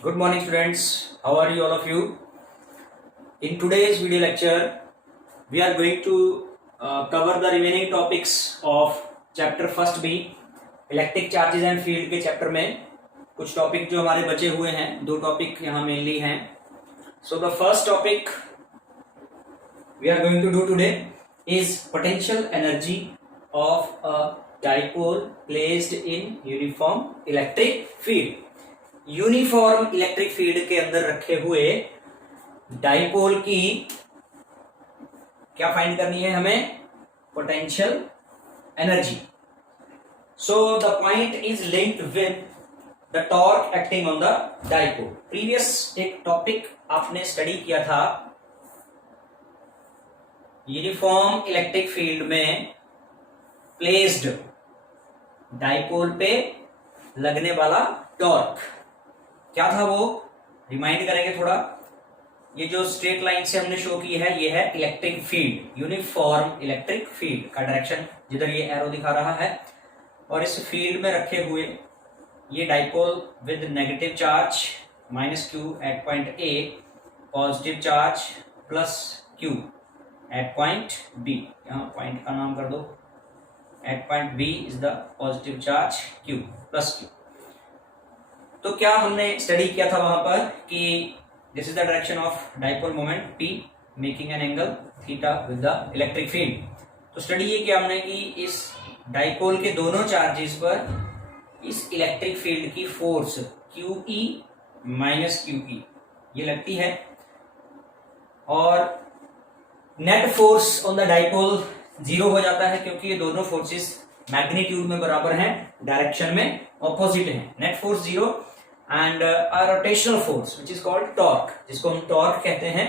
Good morning students, how are you all of you? In today's video lecture, we are going to cover the remaining topics of chapter first B, electric charges and field के chapter में कुछ topic जो हमारे बचे हुए हैं, दो topic यहाँ मेनली हैं. So the first topic we are going to do today is potential energy of a dipole placed in uniform electric field. Uniform electric field के अंदर रखे हुए डाइपोल की क्या फाइंड करनी है हमें? Potential energy. So the point is linked with the torque acting on the dipole. Previous एक टॉपिक आपने स्टडी किया था, यूनिफॉर्म इलेक्ट्रिक फील्ड में प्लेस्ड डाइपोल पे लगने वाला टॉर्क क्या था, वो रिमाइंड करेंगे थोड़ा. ये जो स्ट्रेट लाइन से हमने शो की है, ये है electric field, uniform electric field का डायरेक्शन जिधर ये एरो दिखा रहा है. और इस फील्ड में रखे हुए ये dipole with negative charge -q at point A, positive charge +q at point B. यहाँ पॉइंट का नाम कर दो. At point B is the positive charge q +q. तो क्या हमने स्टडी किया था वहां पर कि this is the direction of dipole moment P making an angle theta with the electric field. तो स्टडी ये किया हमने कि इस डाइपोल के दोनों चार्जेस पर इस इलेक्ट्रिक फील्ड की फोर्स QE - QE ये लगती है, और net force on the dipole 0 हो जाता है क्योंकि ये दोनों फोर्सेस मैग्नीट्यूड में बराबर हैं, डायरेक्शन में ऑपोजिट हैं. Net force 0 and a rotational force which is called torque, जिसको हम टॉर्क कहते हैं,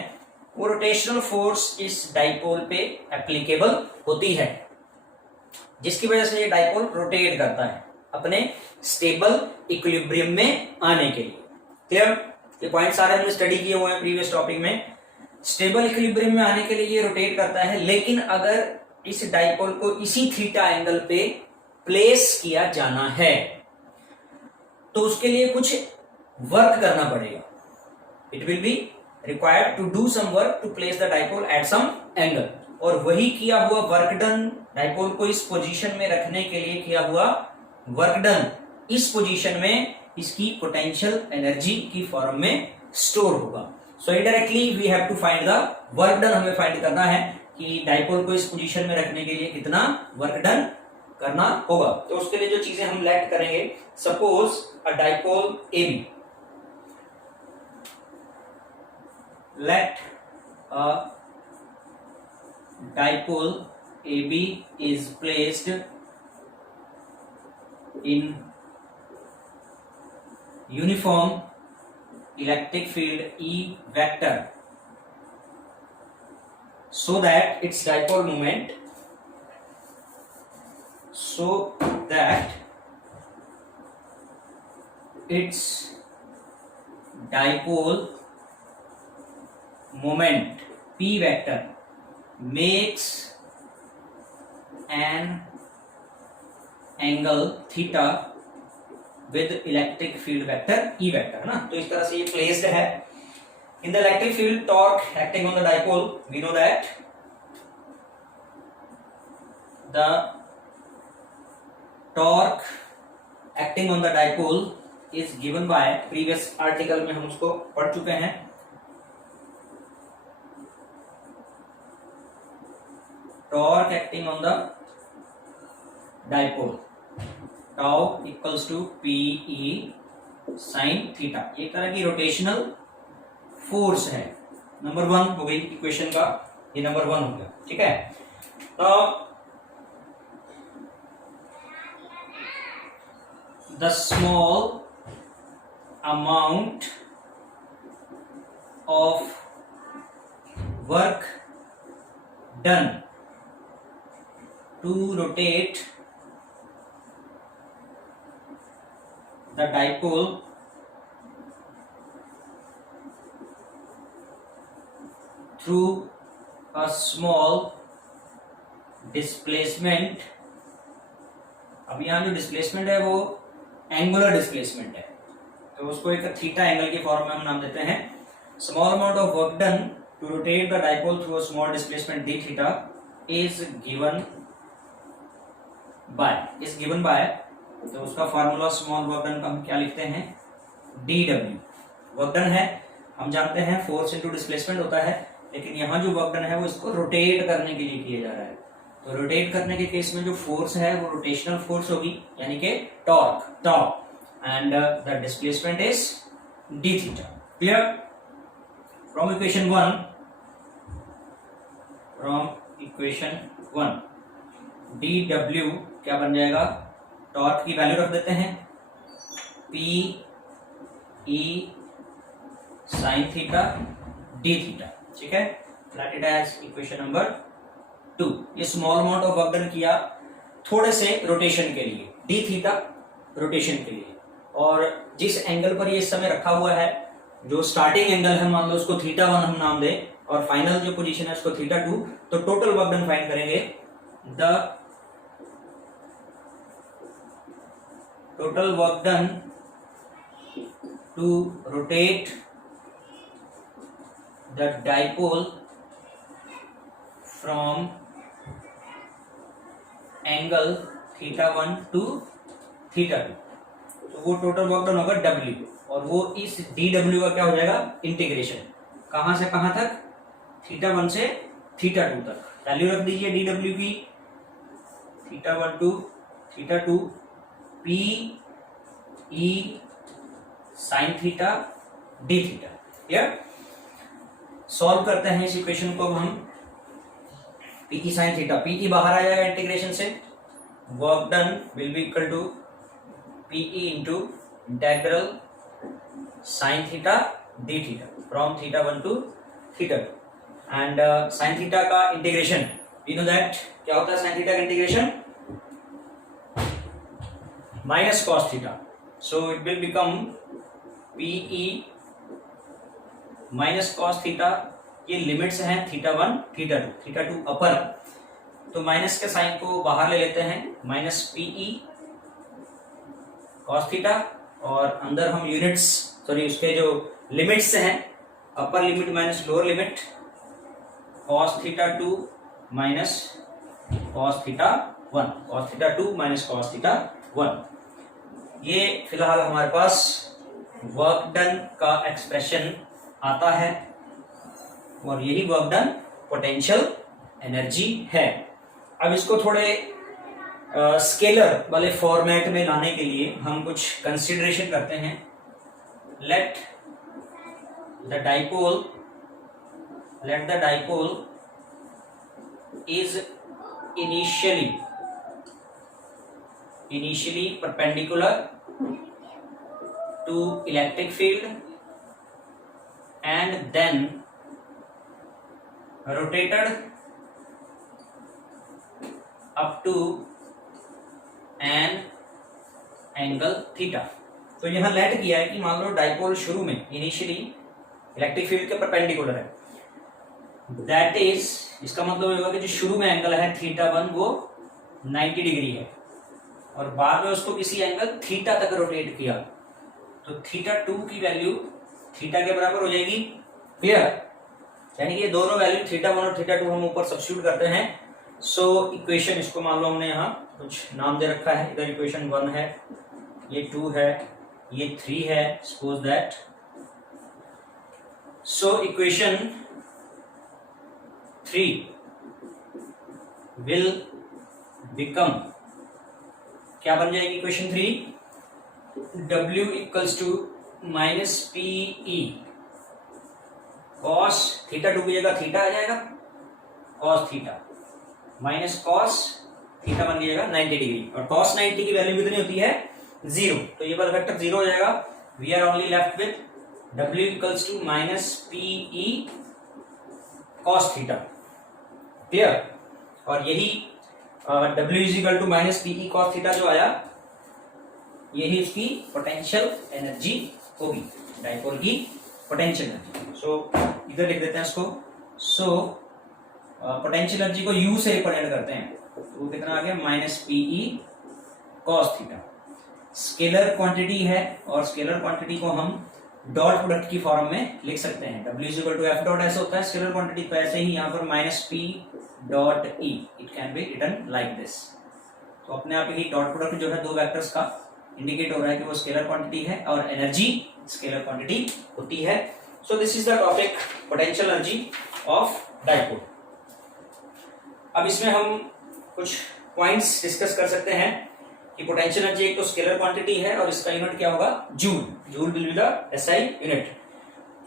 वो रोटेशनल फोर्स इस डाइपोल पे एप्लीकेबल होती है, जिसकी वजह से ये डाइपोल रोटेट करता है अपने स्टेबल इक्विलिब्रियम में आने के लिए. क्लियर? ये पॉइंट सारे हमने स्टडी किए हुए हैं प्रीवियस टॉपिक में. स्टेबल इक्विलिब्रियम में आने के लिए ये रोटेट करता है, लेकिन अगर इस डाइपोल को इसी थीटा एंगल पे प्लेस किया जाना है तो उसके लिए कुछ वर्क करना पड़ेगा. It will be required to do some work to place the dipole at some angle. और वही किया हुआ वर्क डन, डाइपोल को इस पोजीशन में रखने के लिए किया हुआ वर्क डन, इस पोजीशन में इसकी पोटेंशियल एनर्जी की फॉर्म में स्टोर होगा. So indirectly we have to find the work done. हमें फाइंड करना है कि डाइपोल को इस पोजीशन में रखने के लिए कितना वर्क डन करना होगा. तो उसके लिए जो चीजें हम लेट करेंगे, suppose a dipole AB, let a dipole AB is placed in uniform electric field E vector so that its dipole moment P vector makes an angle theta with electric field vector E vector, है ना. तो इस तरह से ये placed है. In the electric field torque acting on the dipole, we know that the torque acting on the dipole is given by, previous article में हम उसको पढ़ चुके हैं, torque acting on the dipole tau equals to PE sin theta. ये तरह की rotational force है. नंबर 1 हो गई इक्वेशन का, ये नंबर 1 हो गया. ठीक है. तो the small amount of work done to rotate the dipole through a small displacement. अब यहाँ जो डिस्प्लेसमेंट है वो एंगुलर डिस्प्लेसमेंट है, तो उसको एक थीटा एंगल के फॉर्म में हम नाम देते हैं। Small amount of work done to rotate the dipole through a small displacement D theta is given by, तो उसका फॉर्मूला स्मॉल वर्क डन का हम क्या लिखते हैं, डी डब्ल्यू। वर्क डन है, हम जानते हैं फोर्स इनटू डिस्प्लेसमेंट होता है, लेकिन यहाँ जो वर्क डन है वो इसको रोटेट करने के लिए किया जा रहा है। तो रोटेट करने के केस में जो फोर्स है वो रोटेशनल फोर्स होगी, यानी कि torque, and the displacement is D theta. Clear? From equation 1 D W क्या बन जाएगा, टॉर्क की वैल्यू रख देते हैं P E sine theta D theta. ठीक है, write it as equation number 2। ये small amount of work done किया थोड़े से रोटेशन के लिए, डी थीटा रोटेशन के लिए, और जिस एंगल पर ये इस समय रखा हुआ है, जो स्टार्टिंग एंगल है मान लो उसको थीटा 1 हम नाम दें, और फाइनल जो पोजीशन है उसको थीटा 2, तो टोटल वर्क डन फाइंड करेंगे। The total work done to rotate the dipole from angle theta 1 to theta 2, तो वो टोटल वर्क डन होगा W, और वो इस dW का क्या हो जाएगा, इंटीग्रेशन, कहां से कहां तक, थीटा 1 से थीटा 2 तक। वैल्यू रख दीजिए dW की, theta 1 to theta 2 P E sine theta D theta. Clear? Solve करते हैं इस इक्वेशन को हम। पीई साइन थीटा, पीई बाहर आ जाएगा इंटीग्रेशन से, work done will be equal to P E into integral sine theta D theta from theta 1 to theta 2, and sine theta का integration, you know that क्या होता है साइन थीटा का integration, minus cos theta, so it will become P E minus cos theta. ये limits हैं theta 1 theta 2 upper, तो minus के sign को बाहर ले लेते हैं, माइनस पीई कॉस थीटा, और अंदर हम यूनिट्स सॉरी उसके जो लिमिट्स हैं, upper limit minus lower limit, cos theta 2 minus cos theta 1, cos theta 2 minus cos theta 1। ये फिलहाल हमारे पास वर्क डन का एक्सप्रेशन आता है, और यही वर्क डन पोटेंशियल एनर्जी है। अब इसको थोड़े स्केलर वाले फॉर्मेट में लाने के लिए हम कुछ कंसीडरेशन करते हैं। Let the dipole is initially perpendicular to electric field and then rotated up to an angle theta। तो यहां लेट किया है कि मान लो डाइपोल शुरू में इनिशियली इलेक्ट्रिक फील्ड के परपेंडिकुलर है, दैट इज, इसका मतलब होगा कि जो शुरू में एंगल है थीटा 1 वो 90 डिग्री है, और बाद में उसको किसी एंगल थीटा तक रोटेट किया, तो थीटा 2 की वैल्यू थीटा के बराबर हो जाएगी। क्लियर? यानी कि ये दोनों वैल्यू थीटा 1 और थीटा 2 हम ऊपर सब्स्टिट्यूट करते हैं। सो इक्वेशन, इसको मान लो हमने यहाँ कुछ नाम दे रखा है, इधर इक्वेशन 1 है, ये 2 है, ये 3 है, suppose that. So equation 3 will become, क्या बन जाएगी equation 3, W equals to minus P E cos theta 2 की जगह थीटा आ जाएगा, cos theta minus cos theta बन जाएगा 90 डिग्री, और कॉस 90 की वैल्यू कितनी होती है 0, तो ये वाला वेक्टर 0 हो जाएगा। We are only left with W equals to minus P E cos theta. Clear? और यही W is equal to minus P E cos theta जो आया, यही उसकी पोटेंशियल एनर्जी होगी, डाइपोल की पोटेंशियल एनर्जी। सो इधर लिख देते हैं इसको। सो पोटेंशियल एनर्जी को U से रिप्रेजेंट करते हैं, तो वो कितना आ गया, minus P E cos theta. Scalar quantity है और स्केलर क्वांटिटी को हम डॉट प्रोडक्ट की फॉर्म में लिख सकते हैं। W is equal to F dot ऐसे होता है स्केलर क्वांटिटी, तो ऐसे ही यहाँ पर minus P dot E, it can be written like this. तो अपने आप ही डॉट प्रोडक्ट जो है दो वेक्टर्स का इंडिकेट हो रहा है कि वो स्केलर क्वांटिटी है और एनर्जी स्केलर क्वांटिटी होती है। So this is the topic potential energy of dipole. अब इसमें हम कुछ पॉइंट्स डिस्कस कर सकते हैं कि पोटेंशियल एनर्जी एक तो स्केलर क्वांटिटी है और इसका यूनिट क्या होगा, joule. Joule will be the SI unit.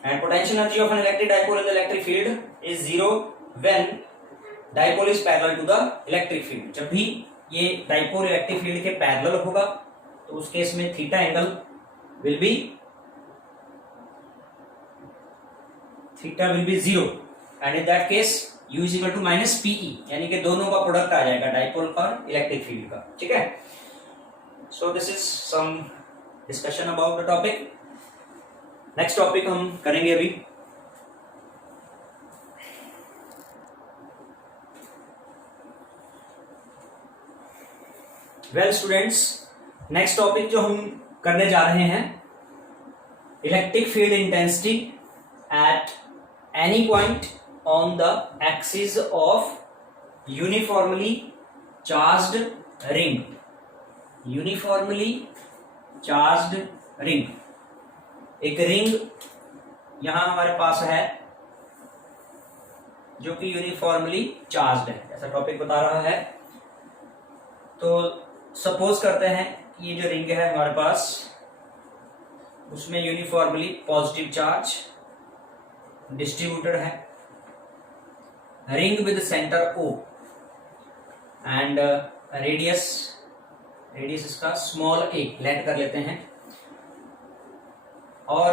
And potential energy of an electric dipole in the electric field is zero when dipole is parallel to the electric field. जब भी ये dipole electric field के parallel होगा तो उस case में theta angle will be zero, and in that case U is equal to minus P E, यानी कि दोनों का प्रोडक्ट आ जाएगा डाइपोल और इलेक्ट्रिक फील्ड का। ठीक है, so this is some discussion about the topic. Next topic हम करेंगे अभी वेल स्टूडेंट्स, नेक्स्ट टॉपिक जो हम करने जा रहे हैं, electric field intensity at any point on the axis of uniformly charged ring। uniformly charged ring, एक रिंग यहां हमारे पास है जो कि यूनिफॉर्मली चार्ज्ड है, ऐसा टॉपिक बता रहा है। तो सपोज करते हैं कि ये जो रिंग है हमारे पास, उसमें यूनिफॉर्मली पॉजिटिव चार्ज डिस्ट्रीब्यूटेड है, ring with center O and radius इसका स्मॉल a लेट कर लेते हैं। और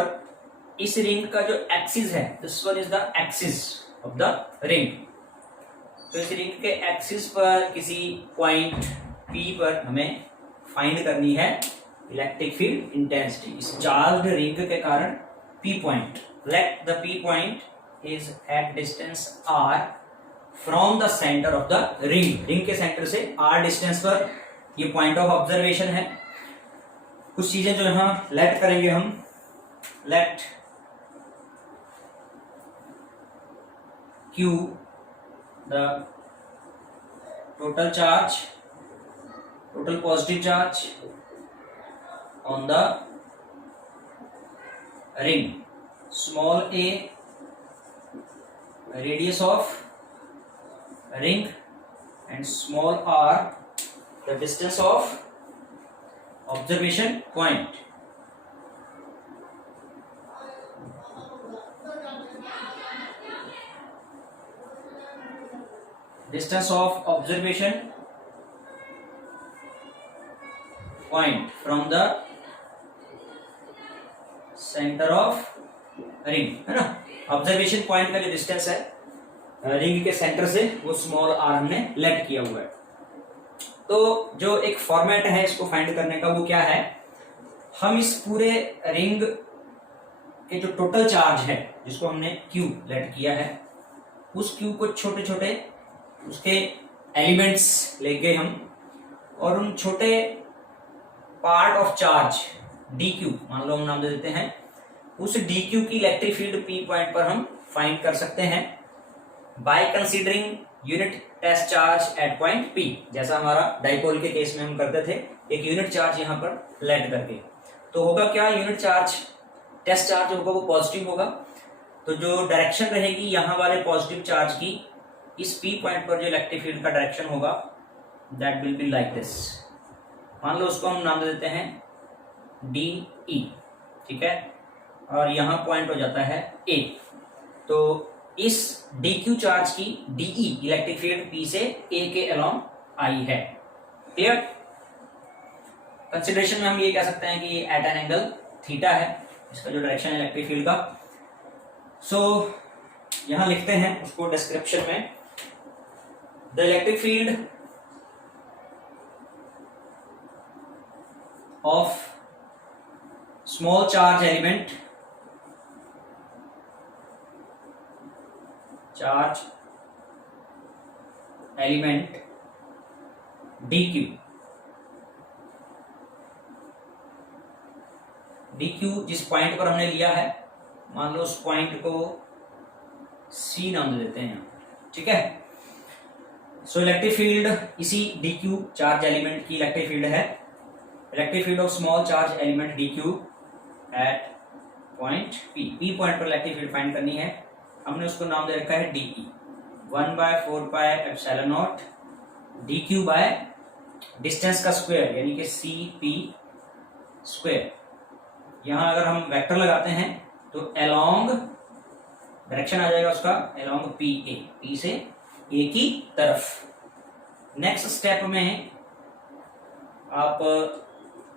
इस रिंग का जो एक्सिस है, this one is the axis of the ring. तो इस रिंग के एक्सिस पर किसी पॉइंट P पर हमें फाइंड करनी है इलेक्ट्रिक फील्ड इंटेंसिटी इस चार्ज्ड रिंग के कारण P point. Let the P point is at distance R from the centre of the ring. Ring के सेंटर से R डिस्टेंस पर ये पॉइंट ऑफ ऑब्जर्वेशन है। कुछ चीजें जो यहां लेट करेंगे हम, let Q the total charge, total positive charge on the ring, स्मॉल a radius of ring, and small r the distance of observation point। distance of observation point from the center of ring, है ना। Observation point का जो distance है ring के centre से, वो small r हमने लेट किया हुआ है। तो जो एक फॉर्मेट है इसको फाइंड करने का, वो क्या है, हम इस पूरे रिंग के जो टोटल चार्ज है जिसको हमने Q लेट किया है, उस Q को छोटे छोटे उसके एलिमेंट्स लेके हम, और उन छोटे पार्ट ऑफ चार्ज dq मान लो हम नाम दे देते हैं, उस dq की इलेक्ट्रिक फील्ड P पॉइंट पर हम फाइंड कर सकते हैं by considering unit test charge at point P। जैसा हमारा डाइपोल के केस में हम करते थे, एक यूनिट चार्ज यहां पर लेट करके। तो होगा क्या, यूनिट चार्ज टेस्ट चार्ज होगा वो पॉजिटिव होगा, तो जो डायरेक्शन रहेगी यहाँ वाले पॉजिटिव चार्ज की, इस P पॉइंट पर जो इलेक्ट्रिक फील्ड का डायरेक्शन होगा, that will be like this. मान लो उसको हम नाम दे देते हैं DE, ठीक है, और यहाँ पॉइंट हो जाता है A। तो इस DQ चार्ज की DE इलेक्ट्रिक फील्ड P से A के अलोंग आई है। क्लियर? कंसिडरेशन में हम ये कह सकते हैं कि एट एन एंगल थीटा है इसका जो डायरेक्शन है इलेक्ट्रिक फील्ड का। सो यहां लिखते हैं उसको डिस्क्रिप्शन में, the electric field of small charge element DQ D Q जिस पॉइंट पर हमने लिया है, मान लो उस पॉइंट को सी नाम दे देते हैं, ठीक है। सो इलेक्ट्रिक फील्ड इसी डी क्यू चार्ज एलिमेंट की इलेक्ट्रिक फील्ड है। Electric field of small charge element D Q at point P, P point पर इलेक्ट्रिक फील्ड फाइंड करनी है। हमने उसको नाम दे रखा है DE, 1/4πε0 D Q by distance का स्क्वायर यानी कि सी पी स्क्वायर। यहां अगर हम वेक्टर लगाते हैं तो अलोंग डायरेक्शन आ जाएगा उसका अलोंग पी ए, पी से ए की तरफ। नेक्स्ट स्टेप में आप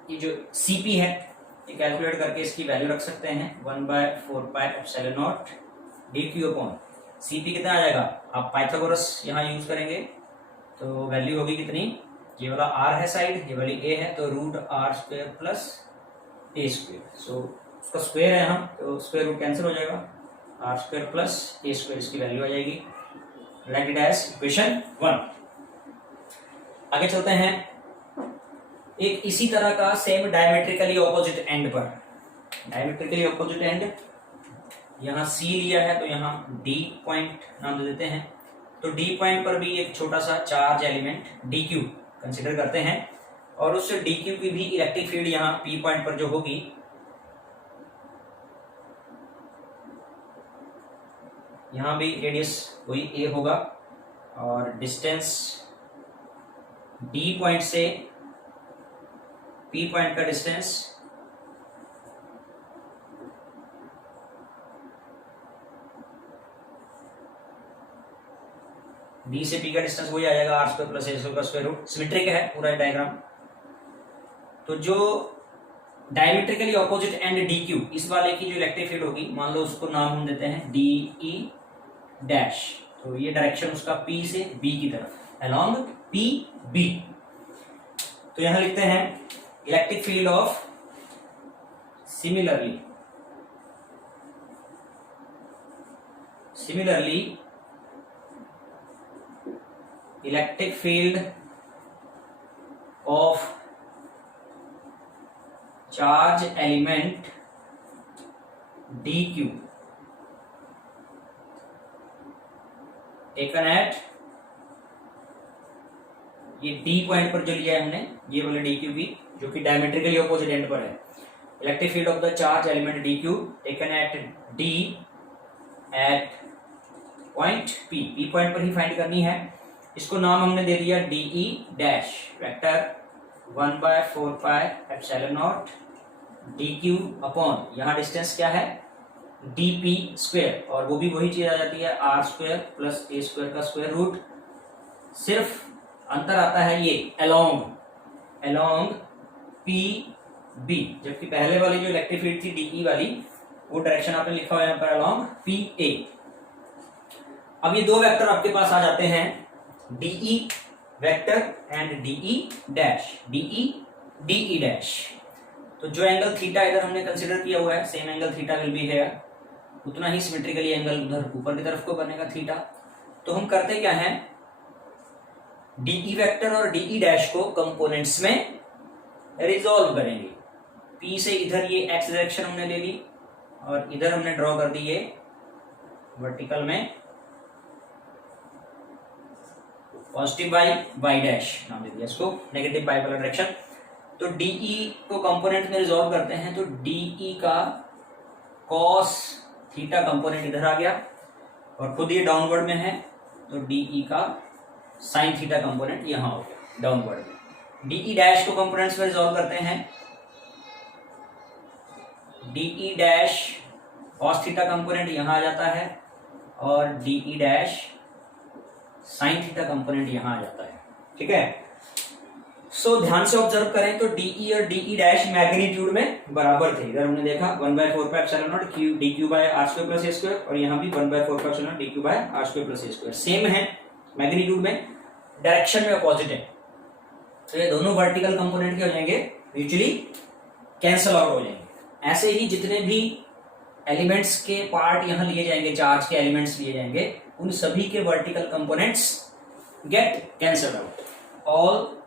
ये जो सीपी है ये कैलकुलेट करके इसकी वैल्यू रख सकते हैं 1/4πε0 डी क्यू अपॉन सीपी कितना आ जाएगा। आप पाइथागोरस यहाँ यूज करेंगे तो वैल्यू होगी कितनी, ये वाला आर है साइड, ये वाली ए है, तो √r² प्लस ए स्क्वायर। सो उसका स्क्वायर है यहाँ तो स्क्वायर रूट कैंसिल हो जाएगा, r² प्लस ए स्क्वायर इसकी वैल्यू आ जाएगी। Write it as equation 1। आगे चलते हैं। एक इसी तरह का सेम डायमेट्रिकली ऑपोजिट एंड पर, डायमेट्रिकली ऑपोजिट एंड यहाँ C लिया है तो यहाँ D पॉइंट नाम दे देते हैं। तो D पॉइंट पर भी एक छोटा सा चार्ज एलिमेंट DQ कंसिडर करते हैं और उस DQ की भी इलेक्ट्रिक फील्ड यहाँ P पॉइंट पर जो होगी, यहाँ भी रेडियस वही A होगा और डिस्टेंस D पॉइंट से P पॉइंट का डिस्टेंस D से P का डिस्टेंस वही आ जाएगा r² प्लस a² का स्क्वायर रूट। सिमेट्रिक है पूरा डायग्राम। तो जो डायमेट्रिकली ऑपोजिट एंड DQ, इस वाले की जो इलेक्ट्रिक फील्ड होगी, मान लो उसको नाम हम देते हैं DE डैश। तो ये डायरेक्शन उसका P से B की तरफ अलोंग PB। तो यहां लिखते हैं electric field of similarly electric field of charge element DQ taken at, ये D पॉइंट पर जो लिया है हमने, ये वाले DQ भी जो कि डायमेट्रिकली ऑपोजिट एंड पर है। Electric field of the charge element DQ taken at D at point P point पर ही फाइंड करनी है। इसको नाम हमने दे दिया DE dash, vector 1/4πε0 DQ upon, यहाँ डिस्टेंस क्या है DP स्क्वायर, और वो भी वही चीज आ जाती है r² प्लस a² का स्क्वायर रूट। सिर्फ अंतर आता है ये अलोंग PB, जबकि पहले वाली जो इलेक्ट्रिक फील्ड थी DE वाली, वो डायरेक्शन आपने लिखा हुआ है यहाँ पर अलोंग PA। अब ये दो वेक्टर आपके पास आ जाते हैं DE vector and DE dash, DE dash. तो जो एंगल थीटा इधर हमने कंसीडर किया हुआ है, same angle theta will be here, उतना ही सिमेट्रिकली एंगल उधर ऊपर की तरफ को बनेगा थीटा। तो हम करते क्या हैं, DE वेक्टर और DE डैश को कंपोनेंट्स में रिजॉल्व करेंगे। P से इधर ये x डायरेक्शन हमने ले ली और इधर हमने ड्रॉ कर दी ये वर्टिकल में पॉजिटिव y डैश नाम दे दिया इसको, नेगेटिव y वाला डायरेक्शन। तो DE को कंपोनेंट में रिजॉल्व करते हैं तो DE का cos थीटा कंपोनेंट इधर आ गया और खुद ये डाउनवर्ड में है तो DE का sin थीटा कंपोनेंट यहां हो गया डाउनवर्ड में। DE डैश को कंपोनेंट्स में रिजॉल्व करते हैं, DE dash cos theta component यहां आ जाता है और DE dash sine theta component यहां आ जाता है, ठीक है। सो ध्यान से ऑब्जर्व करें तो DE और DE डैश मैग्नीट्यूड में बराबर थे। इधर हमने देखा 1/4πε0 DQ by r² plus a² और यहाँ भी 1/4πε0 DQ by r² plus a², same है मैग्नीट्यूड में, डायरेक्शन में अपोजिट है। तो ये दोनों वर्टिकल कंपोनेंट क्या हो जाएंगे, म्यूचुअली कैंसल आउट हो जाएंगे। ऐसे ही जितने भी एलिमेंट्स के पार्ट यहाँ लिए जाएंगे, चार्ज के एलिमेंट्स लिए जाएंगे, उन सभी के vertical components get cancelled out. All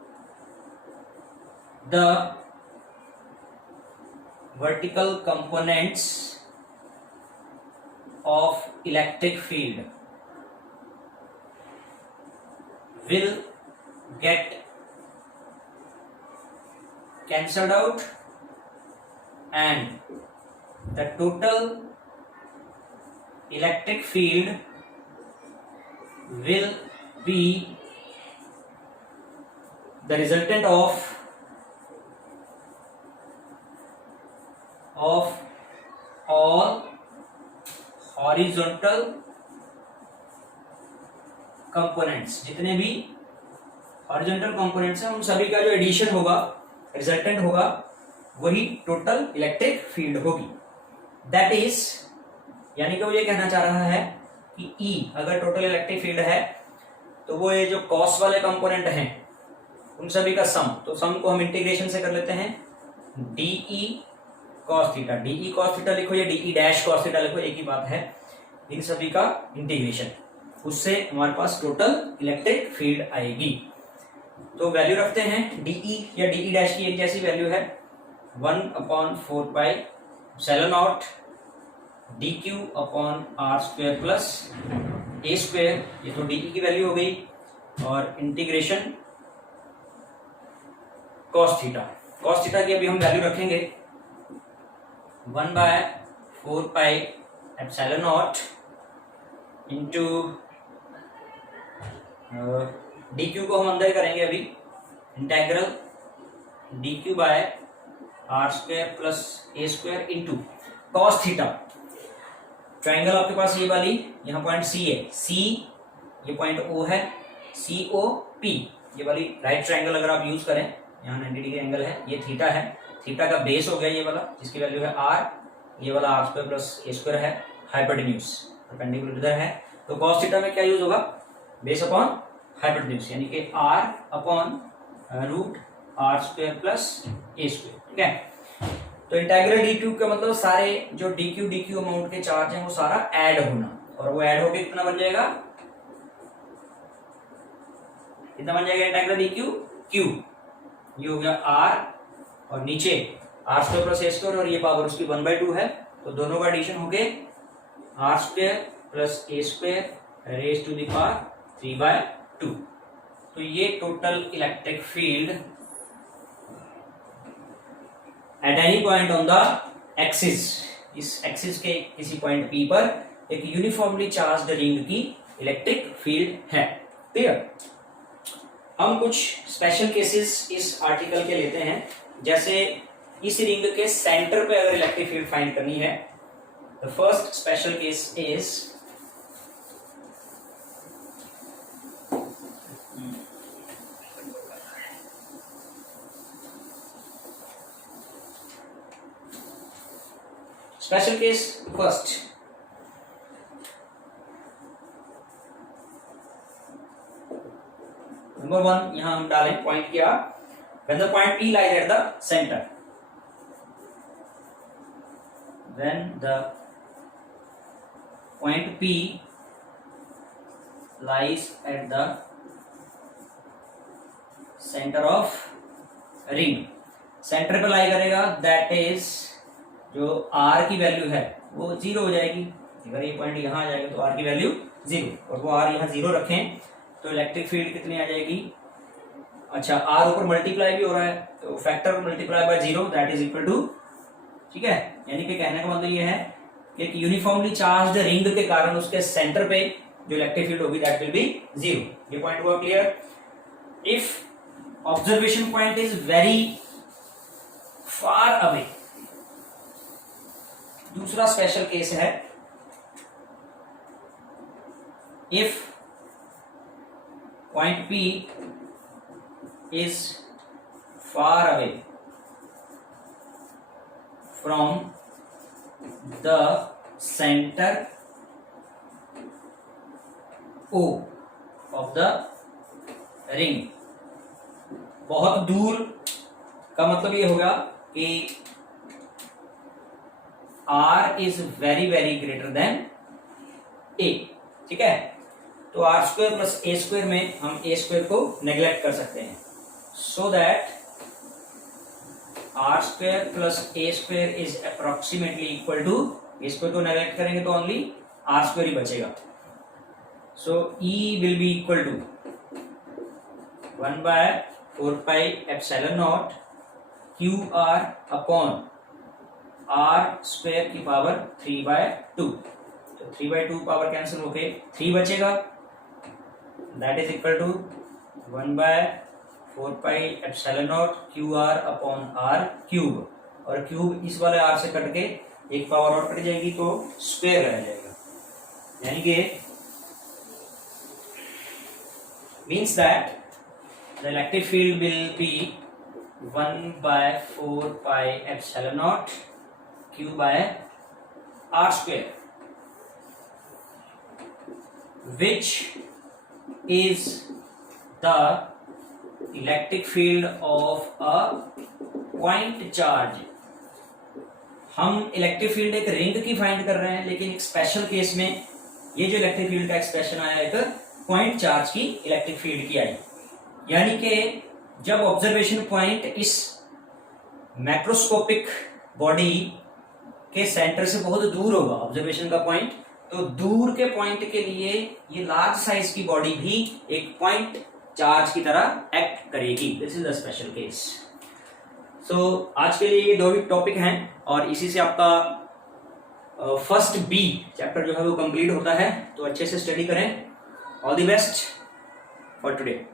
the vertical components of electric field will get cancelled out and the total electric field will be the resultant of all horizontal components, जितने भी horizontal components हैं उन सभी का जो addition होगा, resultant होगा, वही टोटल इलेक्ट्रिक फील्ड होगी। दैट इज, यानी कि वो ये कहना चाह रहा है कि ई अगर टोटल इलेक्ट्रिक फील्ड है तो वो ये जो कॉस वाले कंपोनेंट हैं उन सभी का सम, तो सम को हम इंटीग्रेशन से कर लेते हैं, D E cos theta, D E cos theta लिखो या डीई डैश कॉस थीटा लिखो, एक ही बात है, इन सभी का इंटीग्रेशन, उससे हमारे पास टोटल इलेक्ट्रिक फील्ड आएगी। तो वैल्यू रखते हैं, डीई या डीई डैश की एक जैसी वैल्यू है 1/4 pi epsilon naught D Q upon R square plus ए स्क्वायर, ये तो डीई की वैल्यू हो गई, और integration cos theta, cos theta की अभी हम वैल्यू रखेंगे 1/4 pi epsilon naught into D Q को हम अंदर करेंगे अभी, integral D Q by R square plus A square into cos theta. Triangle आपके पास ये वाली, यहाँ पॉइंट सी है, सी ये पॉइंट ओ है, सी ओ पी ये वाली राइट ट्राइंगल अगर आप यूज करें, यहाँ 90 डिग्री एंगल है, ये थीटा है, थीटा का बेस हो गया ये वाला जिसकी वैल्यू है आर, ये वाला आर स्क्वायर प्लस ए स्क्वायर है, हाइपोटेन्यूज परपेंडिकुलर इधर है, तो कॉस थीटा में क्या यूज होगा, बेस अपॉन हाइपोटेन्यूज, यानी कि R upon root R square plus ए स्क्वायर, ठीक है। तो इंटेग्रल डी क्यू का मतलब सारे जो डी क्यू अमाउंट के चार्ज हैं वो सारा ऐड होना, और वो ऐड होके कितना बन जाएगा, कितना बन जाएगा इंटेग्रल डी क्यू, क्यू, ये हो गया आर और नीचे आर स्क्वायर प्लस ए स्क्वायर, और ये पावर उसकी 1/2 है, तो दोनों का एडिशन होके R square plus A square raise to the power 3/2। तो ये total electric field at any point on the axis, इस एक्सिस के किसी पॉइंट पी पर एक यूनिफॉर्मली चार्ज्ड रिंग की इलेक्ट्रिक फील्ड है। क्लियर। हम कुछ स्पेशल केसेस इस आर्टिकल के लेते हैं, जैसे इस रिंग के सेंटर पे अगर इलेक्ट्रिक फील्ड फाइंड करनी है, the first special case is special case first, number 1 यहां हम डालें पॉइंट किया, when the point P lies at the center, when the point P lies at the center of ring, centre पे लाई करेगा, that is जो R की value है वो 0 हो जाएगी, अगर ये पॉइंट यहां आ जाएगा तो R की वैल्यू 0, और वो R यहां 0 रखें तो इलेक्ट्रिक फील्ड कितनी आ जाएगी, अच्छा R ऊपर मल्टीप्लाई भी हो रहा है तो factor multiply by 0 that is equal to, ठीक है। यानी कि कहने का मतलब ये है कि एक यूनिफॉर्मली चार्ज्ड रिंग के कारण उसके सेंटर पे जो इलेक्ट्रिक फील्ड होगी दैट विल बी 0। ये पॉइंट हुआ clear. If observation point is very far away, दूसरा स्पेशल केस है, if point P is far away from the center O of the ring, बहुत दूर का मतलब ये होगा कि R is very very greater than A, ठीक है। तो आर स्क्वायर प्लस ए स्क्वायर में हम ए स्क्वायर को नेग्लेक्ट कर सकते हैं, so that R square plus A square is approximately equal to, A square को नेगलेक्ट करेंगे तो ओनली आर स्क्वायर ही बचेगा. So E will be equal to 1/4πε0 Q R upon R square की पावर 3/2. तो 3/2 पावर कैंसिल होके 3 बचेगा. That is equal to 1/4πε0 Q R upon are cube. और क्यूब इस वाले आर से कट के एक पावर और कट जाएगी तो स्क्वायर रह जाएगा. यानी कि means that the electric field will be 1/4πε0 q by r square, which is the electric field of a point charge. हम इलेक्ट्रिक फील्ड एक रिंग की फाइंड कर रहे हैं, लेकिन एक स्पेशल केस में ये जो इलेक्ट्रिक फील्ड का एक्सप्रेशन आया एक पॉइंट चार्ज की इलेक्ट्रिक फील्ड की आई. यानी कि जब ऑब्जर्वेशन पॉइंट इस मैक्रोस्कोपिक बॉडी के सेंटर से बहुत दूर होगा ऑब्जर्वेशन का पॉइंट, तो दूर के पॉइंट के लिए ये लार्ज साइज की बॉडी भी एक पॉइंट चार्ज की तरह एक्ट करेगी. This is the special case. So आज के लिए ये 2 टॉपिक हैं और इसी से आपका फर्स्ट बी चैप्टर जो है वो कंप्लीट होता है. तो अच्छे से स्टडी करें. All the best for today.